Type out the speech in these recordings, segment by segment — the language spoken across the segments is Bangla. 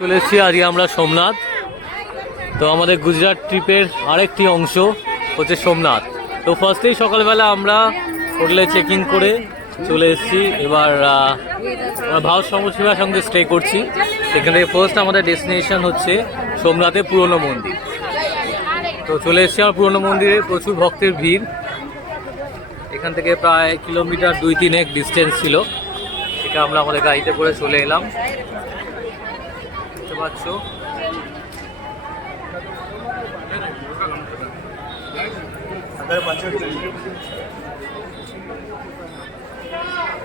চলে এসেছি আজকে আমরা সোমনাথ। তো আমাদের গুজরাট ট্রিপের আরেকটি অংশ হচ্ছে সোমনাথ। তো ফার্স্টেই সকালবেলা আমরা হোটেলে চেকিং করে চলে এসেছি। এবার আমরা ভারত সমাজসেবার সঙ্গে স্টে করছি। সেখান থেকে ফার্স্ট আমাদের ডেস্টিনেশন হচ্ছে সোমনাথের পুরনো মন্দির। তো চলে এসেছি আমার পুরনো মন্দিরে, প্রচুর ভক্তের ভিড়। এখান থেকে প্রায় কিলোমিটার 2-3 ডিস্টেন্স ছিল। সেটা আমরা আমাদের গাড়িতে করে চলে এলাম। দেখতে পাচ্ছ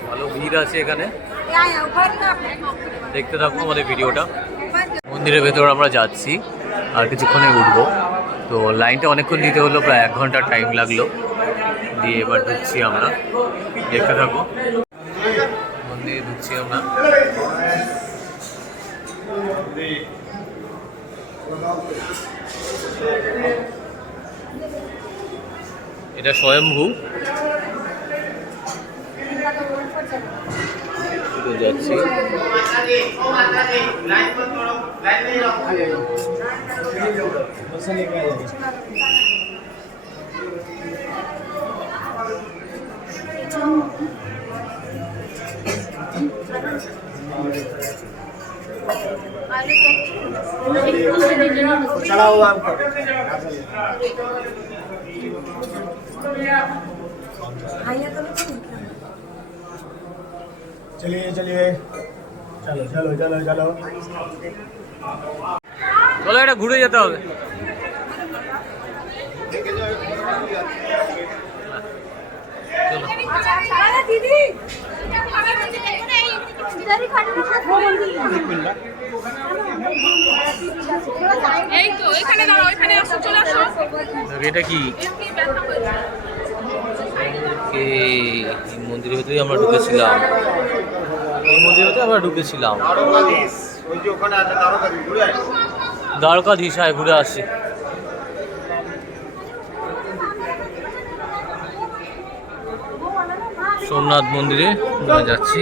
ভালো ভিড় আছে এখানে, দেখতে থাকুন আমাদের ভিডিওটা। মন্দিরের ভেতর আমরা যাচ্ছি, আর কিছুক্ষণে উঠবো। তো লাইনটা অনেকক্ষণ দিতে হলো, প্রায় 1 ঘন্টা টাইম লাগলো। দিয়ে এবার ঢুকছি আমরা, দেখতে থাকো। মন্দিরে ঢুকছি আমরা। এটা স্বয়ম্ভু যাচ্ছি। चला हुआ हमको चलिए चलिए चलो चलो चलो चलो চলো এটা ঘুরে যেতে হবে। দিদি এই তো এখানে দাঁড়াও, এখানে আসো, চলে আসো। এটা কি এই মন্দিরের ভিতরে আমরা ঢুকেছিলাম। এই মন্দিরের ভিতরে আমরা ঢুকেছিলাম। দ্বারকাধীশ, হ্যাঁ, ঘুরে আসি। সোমনাথ মন্দিরে যাচ্ছি।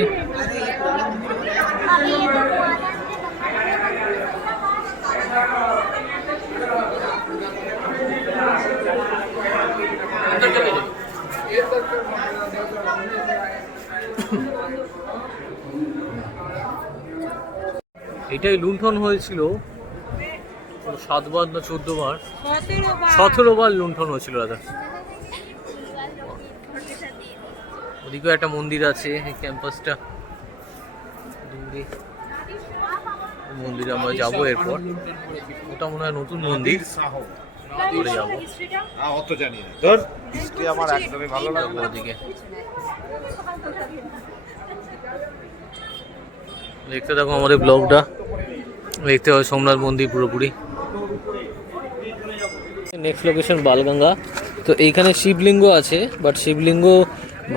এটাই লুণ্ঠন হয়েছিল 7 বার না 14 বার, 17 বার লুণ্ঠন হয়েছিল দাদা। ওদিকেও একটা মন্দির আছে, এই ক্যাম্পাসটা দূরে। মন্দিরে আমরা যাবো এরপর। ওটা মনে হয় নতুন মন্দির, করে যাবো। অত জানি না তোর হিস্ট্রি আমার একদমই ভালো লাগলো। ওদিকে দেখতে থাকো আমাদের ব্লগটা, দেখতে হবে সোমনাথ মন্দির পুরোপুরি। Next location Balganga. তো এইখানে শিবলিঙ্গ আছে, বাট শিবলিঙ্গ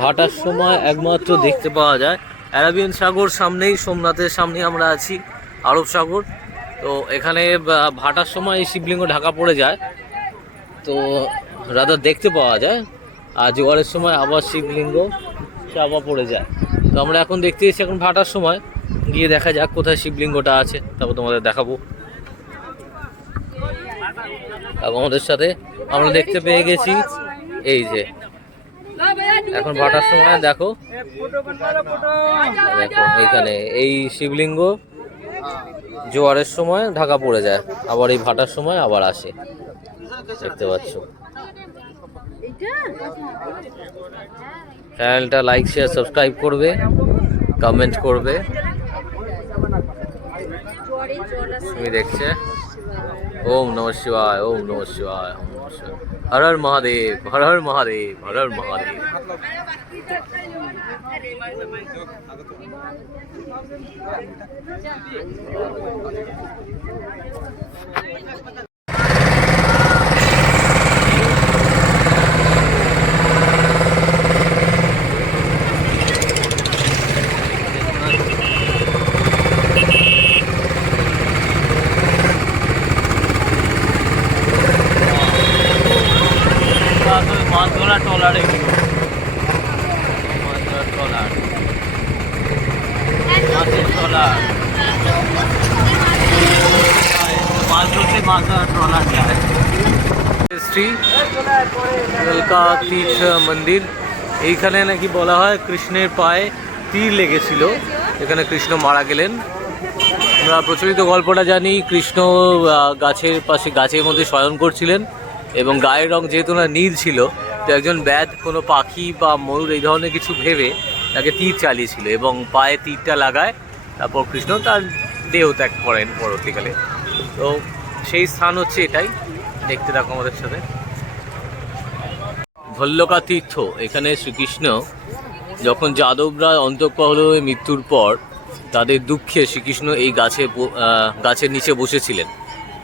ভাটার সময় একমাত্র দেখতে পাওয়া যায়। অ্যারাবিয়ান সাগর সামনেই, সোমনাথের সামনে আমরা আছি, আরব সাগর। তো এখানে ভাটার সময় এই শিবলিঙ্গ ঢাকা পড়ে যায়, তো রাদা দেখতে পাওয়া যায়। আর জোয়ারের সময় আবার শিবলিঙ্গ চাপা পড়ে যায়। তো আমরা এখন দেখতে এসেছি, এখন ভাটার সময় গিয়ে দেখা যাক কোথায় শিবলিঙ্গটা আছে, তারপর তোমাদের দেখাবো। আমাদের সাথে আমরা দেখতে পেয়ে গেছি, এই যে এখন ভাটার সময় দেখো, দেখো এখানে এই শিবলিঙ্গ জোয়ারের সময় ঢাকা পড়ে যায়, আবার এই ভাটার সময় আবার আসে, দেখতে পাচ্ছ। চ্যানেলটা লাইক শেয়ার সাবস্ক্রাইব করবে, কমেন্ট করবে। তুমি দেখছে ওম নমঃ শিবায়, ওম নমঃ শিবায়, ওম নমঃ শিবায়, হর হর মহাদেব, হর হর মহাদেব, হর হর মহাদেব। মাছ ধরা ট্রলার, এগুলো মাছ ধরা ট্রলার, মাছের ট্রলার। माता ट्रॉलर गया है শ্রী কলকা তীর্থ মন্দির। এইখানে নাকি বলা হয় কৃষ্ণের পায়ে তীর লেগেছিল, এখানে কৃষ্ণ মারা গেলেন। আমরা প্রচলিত গল্পটা জানি, কৃষ্ণ গাছের পাশে গাছের মধ্যে শয়ন করছিলেন এবং গায়ের রং যেহেতু না নীল ছিল, তো একজন ব্যাধ কোনো পাখি বা ময়ূর এই ধরনের কিছু ভেবে তাকে তীর চালিয়েছিল এবং পায়ে তীরটা লাগায়, তারপর কৃষ্ণ তার দেহ ত্যাগ করেন পরবর্তীকালে। তো সেই স্থান হচ্ছে এটাই, দেখতে থাকো আমাদের সাথে। ভল্লকা তীর্থ, এখানে শ্রীকৃষ্ণ যখন যাদবরা অন্তঃকলহ হয়ে মৃত্যুর পর তাদের দুঃখে শ্রীকৃষ্ণ এই গাছের নিচে বসেছিলেন,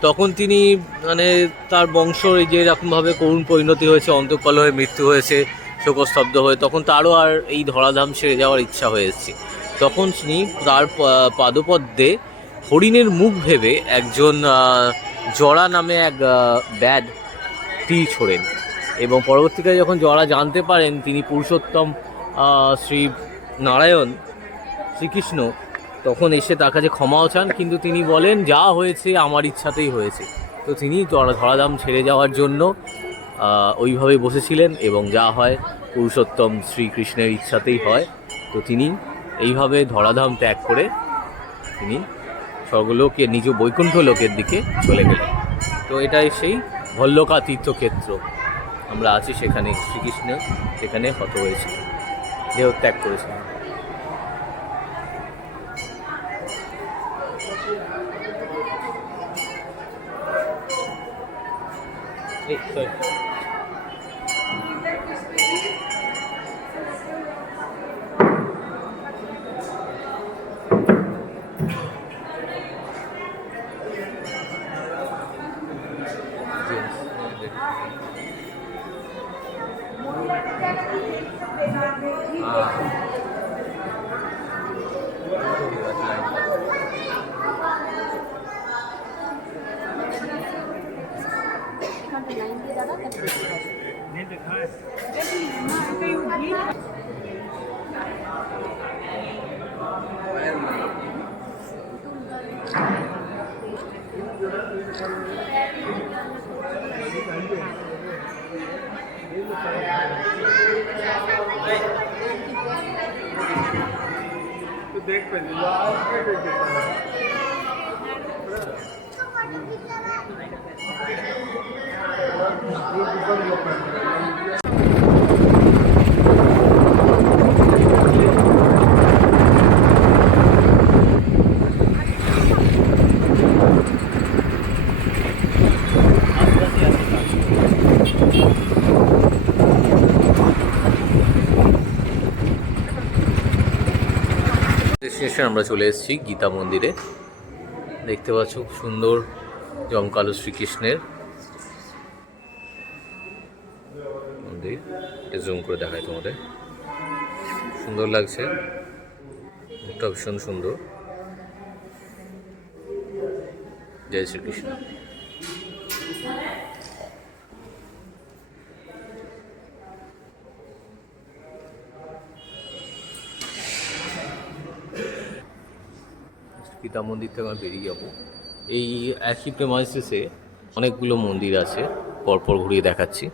তখন তিনি মানে তার বংশ এই যে এরকমভাবে করুণ পরিণতি হয়েছে, অন্তঃকলহ হয়ে মৃত্যু হয়েছে, শোকস্তব্ধ হয়ে, তখন তারও আর এই ধরাধাম ছেড়ে যাওয়ার ইচ্ছা হয়ে এসেছে। তখন তিনি তার পাদপদ্মে হরিণের মুখ ভেবে একজন জরা নামে এক ব্যাধ তীর ছোড়েন এবং পরবর্তীকালে যখন জরা জানতে পারেন তিনি পুরুষোত্তম শ্রী নারায়ণ শ্রীকৃষ্ণ, তখন এসে তার কাছে ক্ষমাও চান, কিন্তু তিনি বলেন যা হয়েছে আমার ইচ্ছাতেই হয়েছে। তো তিনি ধরাধাম ছেড়ে যাওয়ার জন্য ওইভাবে বসেছিলেন এবং যা হয় পুরুষোত্তম শ্রীকৃষ্ণের ইচ্ছাতেই হয়। তো তিনি এইভাবে ধরাধাম ত্যাগ করে তিনি স্বর্গলোকে নিজ বৈকুণ্ঠ লোকের দিকে চলে গেলেন। তো এটাই সেই ভল্লকা তীর্থক্ষেত্র, আমরা আছি সেখানে, শ্রীকৃষ্ণ সেখানে হত হয়েছিল, দেহত্যাগ করেছিলেন। শেষে আমরা চলে এসেছি গীতা মন্দিরে। দেখতে পাচ্ছ সুন্দর জমকালো শ্রীকৃষ্ণের মন্দির, জুম করে দেখায় তোমাদের, সুন্দর লাগছে, মুখটা ভীষণ সুন্দর। জয় শ্রীকৃষ্ণ। গীতা মন্দির থেকে আমরা বেরিয়ে যাবো। এই একই প্রেমাইসিসে অনেকগুলো মন্দির আছে, পরপর ঘুরিয়ে দেখাচ্ছি।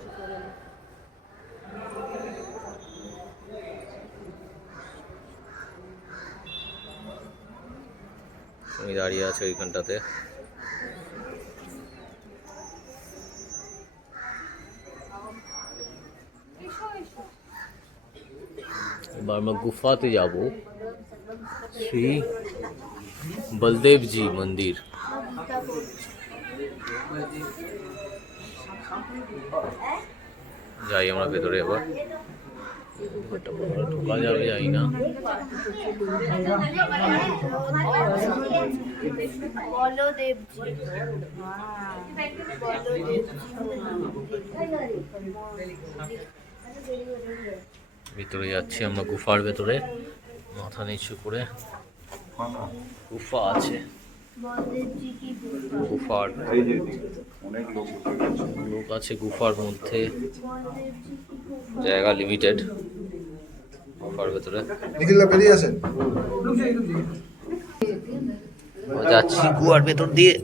আমি দাঁড়িয়ে আছে ওইখানটাতে। এবার আমরা গুফাতে যাব, শ্রী বলদেব জি মন্দির। যাই আমরা ভেতরে, এবার ঢোকা যাবে যাই না। ভিতরে যাচ্ছি আমরা, গুফার ভেতরে মাথা নিচু করে গুফা আছে। গুফার অনেক লোক আছে গুফার মধ্যে, জায়গা লিমিটেড। গুফার ভেতরে যাচ্ছি গুহার ভেতর দিয়ে।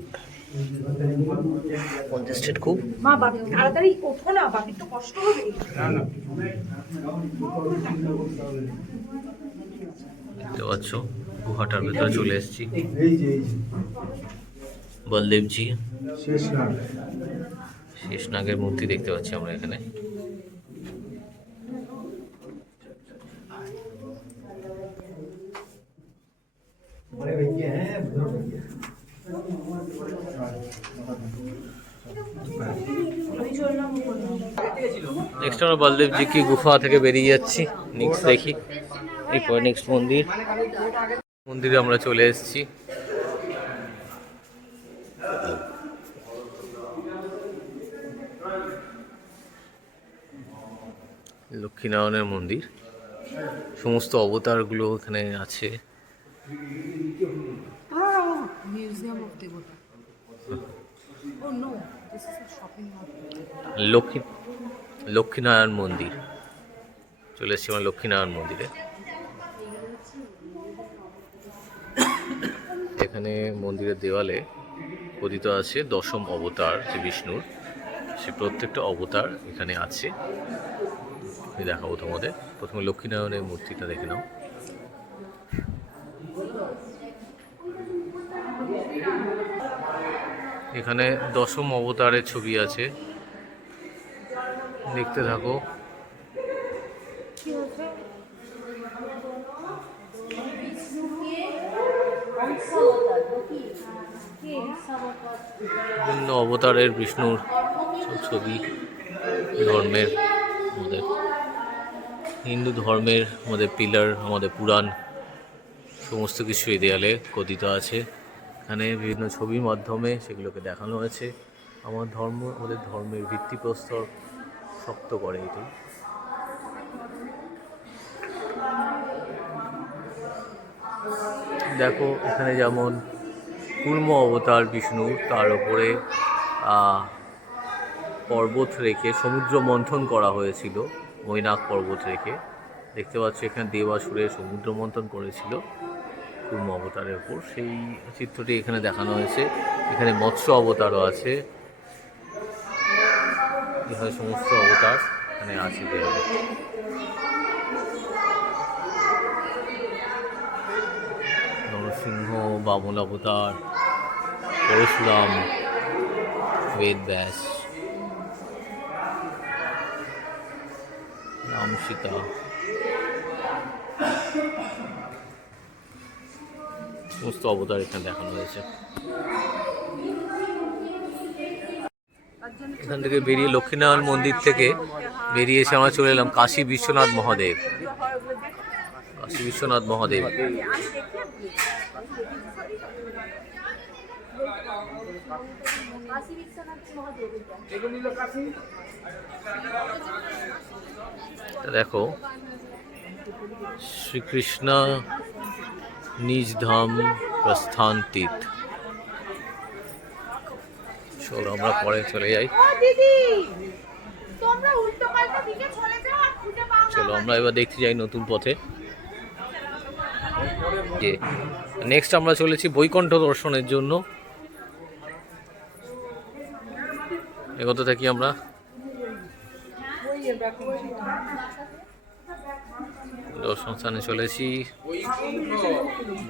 কনজেস্টেড খুব। মা বাপি তাড়াতাড়ি ওঠো না, বাপির তো কষ্ট হবে। দেখতে পাচ্ছ গুহাটার ভেতরে চলে এসেছি। বলদেবজি শেষনাগের মূর্তি দেখতে পাচ্ছি আমরা এখানে। নেক্সট আমরা বলদেবজি কি গুফা থেকে বেরিয়ে যাচ্ছি। নেক্সট দেখি এরপর নেক্সট মন্দিরে আমরা চলে এসেছি। লক্ষ্মীনারায়ণের মন্দির, সমস্ত অবতারগুলো এখানে আছে। মিউজিয়াম অফ দেবতা। Oh no, this is a shopping mall. Lakshminarayan মন্দির চলে এসেছি আমরা লক্ষ্মীনারায়ণ মন্দিরে। এখানে মন্দিরের দেওয়ালে খোদিত আছে দশম অবতার যে বিষ্ণুর, সে প্রত্যেকটা অবতার এখানে আছে। আমি দেখাবো তোমাদের। প্রথমে লক্ষ্মীনারায়ণের মূর্তিটা দেখে নাও। এখানে দশম অবতারের ছবি আছে, দেখতে থাকো। বিভিন্ন অবতারের বিষ্ণুর সব ছবি ধর্মের আমাদের হিন্দু ধর্মের আমাদের পিলার, আমাদের পুরাণ, সমস্ত কিছু এই দেয়ালে খোদিত আছে। এখানে বিভিন্ন ছবির মাধ্যমে সেগুলোকে দেখানো হয়েছে। আমাদের ধর্মের ভিত্তিপ্রস্তর শক্ত করে এটি। দেখো এখানে যেমন কুর্ম অবতার বিষ্ণু, তার উপরে পর্বত রেখে সমুদ্র মন্থন করা হয়েছিল, মৈনাক পর্বত রেখে। দেখতে পাচ্ছ এখানে দেবাসুরে সমুদ্র মন্থন করেছিল কুর্ম অবতারের উপর, সেই চিত্রটি এখানে দেখানো হয়েছে। এখানে মৎস্য অবতারও আছে, এখানে সমস্ত অবতার এখানে আছে দেয়ালে। নরসিংহ, বামন অবতার, পরশুরাম, বেদ ব্যাস, রাম সীতা, সমস্ত অবতার এখানে দেখানো হয়েছে। এখান থেকে বেরিয়ে লক্ষ্মীনারায়ণ মন্দির থেকে বেরিয়ে এসে আমরা চলে এলাম কাশী বিশ্বনাথ মহাদেব। কাশী বিশ্বনাথ মহাদেব দেখো শ্রীকৃষ্ণ নিজ ধাম প্রস্থান তীর্থ। চলো আমরা পরে চলে যাই। চলো আমরা এবার দেখতে যাই নতুন পথে। নেক্সট আমরা চলেছি বৈকুণ্ঠ দর্শনের জন্য। এগোতে থাকি আমরা। দর্শন স্থানে চলেছি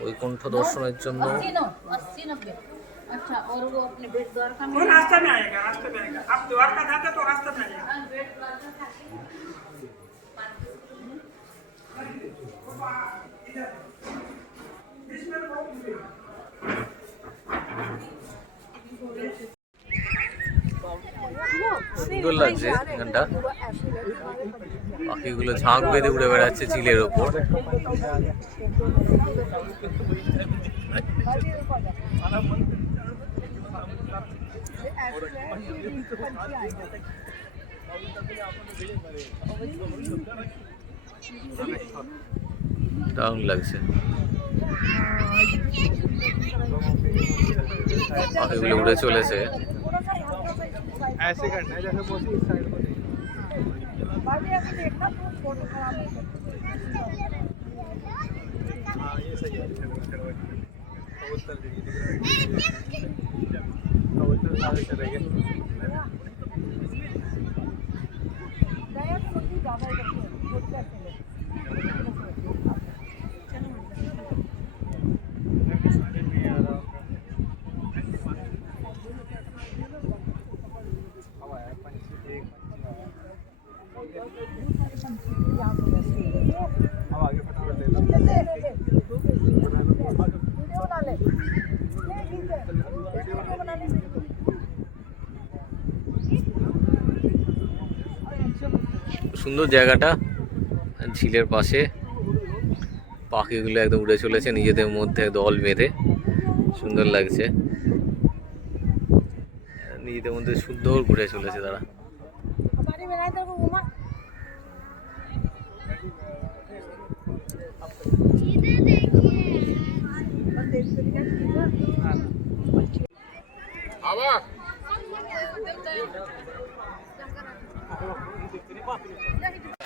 বৈকুণ্ঠ দর্শনের জন্য। अच्छा और वो अपने बेट द्वारका में वो रास्ता में आएगा, रास्ते में आएगा। आप द्वारका जाते तो रास्ते में आएगा। সুন্দর লাগছে এখানটা, পাখিগুলো ঝাঁক বেঁধে উড়ে বেড়াচ্ছে চিলের ওপর। দারুণ লাগছে, পাখিগুলো উড়ে চলেছে। ऐसे करना है जैसे मोसी इस साइड को हाँ ये सही है। সুন্দর জায়গাটা, ঝিলের পাশে পাখিগুলো একদম উড়ে চলেছে নিজেদের মধ্যে দল বেঁধে, সুন্দর লাগছে। নিজেদের মধ্যে সুন্দর ঘুরে চলেছে তারা।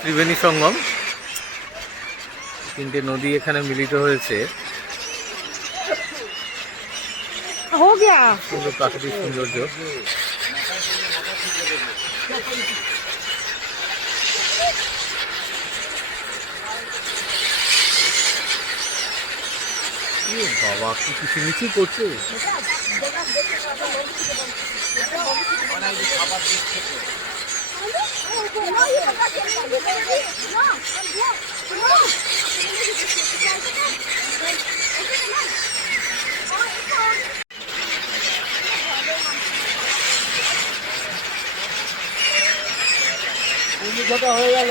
ত্রিবেণী সঙ্গম, তিনটে নদী এখানে মিলিত হয়েছে। সুন্দর প্রাকৃতিক সৌন্দর্য। বাবা কি কিছু মিছিল করছে। হয়ে গেল।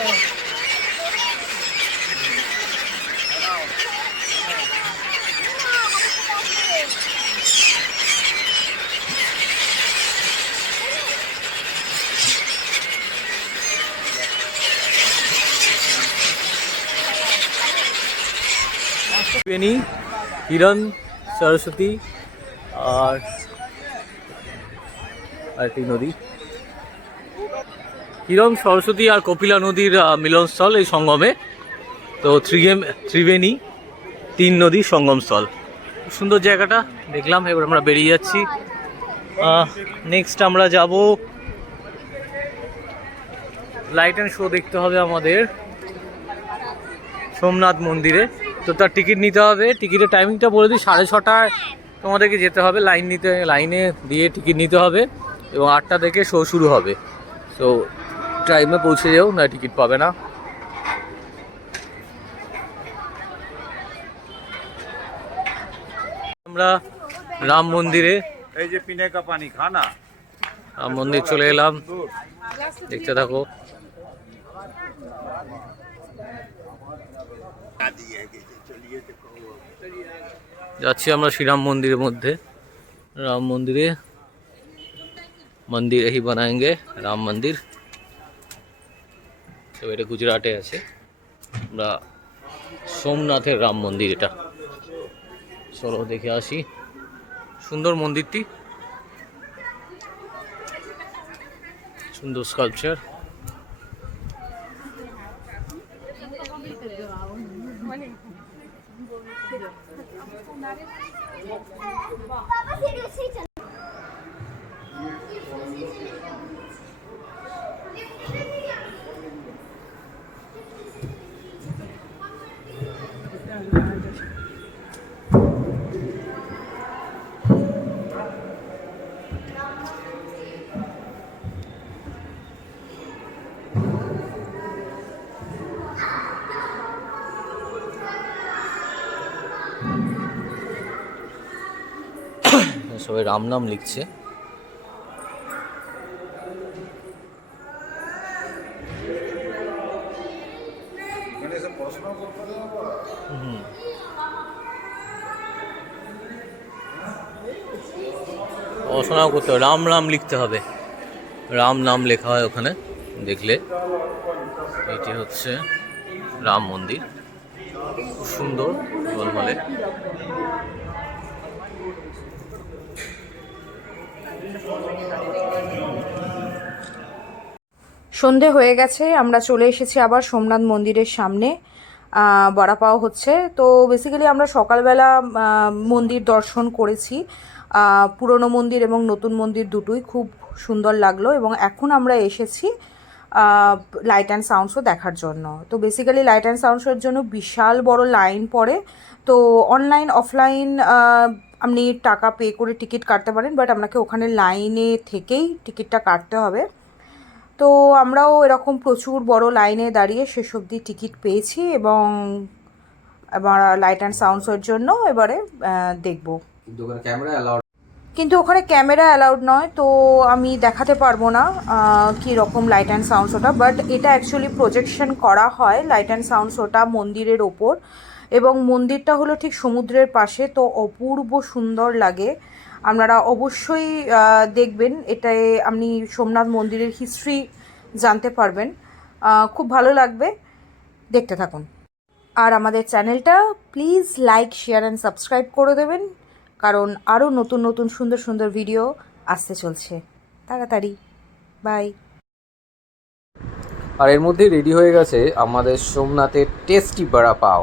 ত্রিবেণী, হিরণ, সরস্বতী আর একটি নদী, হিরণ, সরস্বতী আর কপিলা নদীর মিলনস্থল এই সঙ্গমে। তো ত্রিবেণী, তিন নদীর সঙ্গমস্থল। সুন্দর জায়গাটা দেখলাম। এবার আমরা বেরিয়ে যাচ্ছি। নেক্সট আমরা যাব লাইট অ্যান্ড শো দেখতে হবে আমাদের সোমনাথ মন্দিরে। তো তার টিকিট নিতে হবে। টিকিটের টাইমিংটা বলে দিই, 6:30টায় তোমাদেরকে যেতে হবে। লাইনে দিয়ে টিকিট নিতে হবে এবং 8টা থেকে শো শুরু হবে। তো টাইমে পৌঁছে যাও, না টিকিট পাবে না। আমরা রাম মন্দিরে, এই যে পিনে কা পানি খানা, রাম মন্দির চলে এলাম, দেখতে থাকো। যাচ্ছি আমরা শ্রীরাম মন্দিরের মধ্যে। রাম মন্দিরে, মন্দির এই বানাएंगे রাম মন্দির। তো এটা গুজরাটে আছে। আমরা সোমনাথের রাম মন্দির, এটা চলো দেখে আসি। সুন্দর মন্দিরটি, সুন্দর স্কাল্পচার। সবাই রাম নাম লিখছে। পড়াশোনা করতে হবে, রাম নাম লিখতে হবে। রাম নাম লেখা হয় ওখানে, দেখলে। এটি হচ্ছে রাম মন্দির, খুব সুন্দর ঝলমলে। সন্ধে হয়ে গেছে, আমরা চলে এসেছি আবার সোমনাথ মন্দিরের সামনে। বড়া পাওয়া হচ্ছে। তো বেসিক্যালি আমরা সকালবেলা মন্দির দর্শন করেছি। পুরনো মন্দির এবং নতুন মন্দির দুটোই খুব সুন্দর লাগলো। এবং এখন আমরা এসেছি লাইট অ্যান্ড সাউন্ড শো দেখার জন্য। তো বেসিক্যালি লাইট অ্যান্ড সাউন্ড শোর জন্য বিশাল বড় লাইন পড়ে। তো অনলাইন অফলাইন আপনি টাকা পে করে টিকিট কাটতে পারেন, বাট আপনাকে ওখানে লাইনে থেকেই টিকিটটা কাটতে হবে। তো আমরাও এরকম প্রচুর বড় লাইনে দাঁড়িয়ে শেষ অবধি টিকিট পেয়েছি এবং এবার লাইট অ্যান্ড সাউন্ড শোর জন্য এবারে দেখব। কিন্তু ওখানে ক্যামেরা অ্যালাউড নয়, তো আমি দেখাতে পারবো না কী রকম লাইট অ্যান্ড সাউন্ড শোটা। বাট এটা অ্যাকচুয়ালি প্রজেকশন করা হয় লাইট অ্যান্ড সাউন্ড শোটা মন্দিরের ওপর, এবং মন্দিরটা হলো ঠিক সমুদ্রের পাশে, তো অপূর্ব সুন্দর লাগে। আপনারা অবশ্যই দেখবেন, এটায় আপনি সোমনাথ মন্দিরের হিস্ট্রি জানতে পারবেন, খুব ভালো লাগবে, দেখতে থাকুন। আর আমাদের চ্যানেলটা please like, share and subscribe করে দেবেন, কারণ আরও নতুন নতুন সুন্দর সুন্দর ভিডিও আসতে চলছে তাড়াতাড়ি। বাই। আর এর মধ্যেই রেডি হয়ে গেছে আমাদের সোমনাথের টেস্টি বড়া পাও।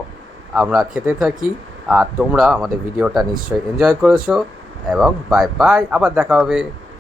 আমরা খেতে থাকি, আর তোমরা আমাদের ভিডিওটা নিশ্চয়ই এনজয় করেছো, এবং বাই বাই, আবার দেখা হবে।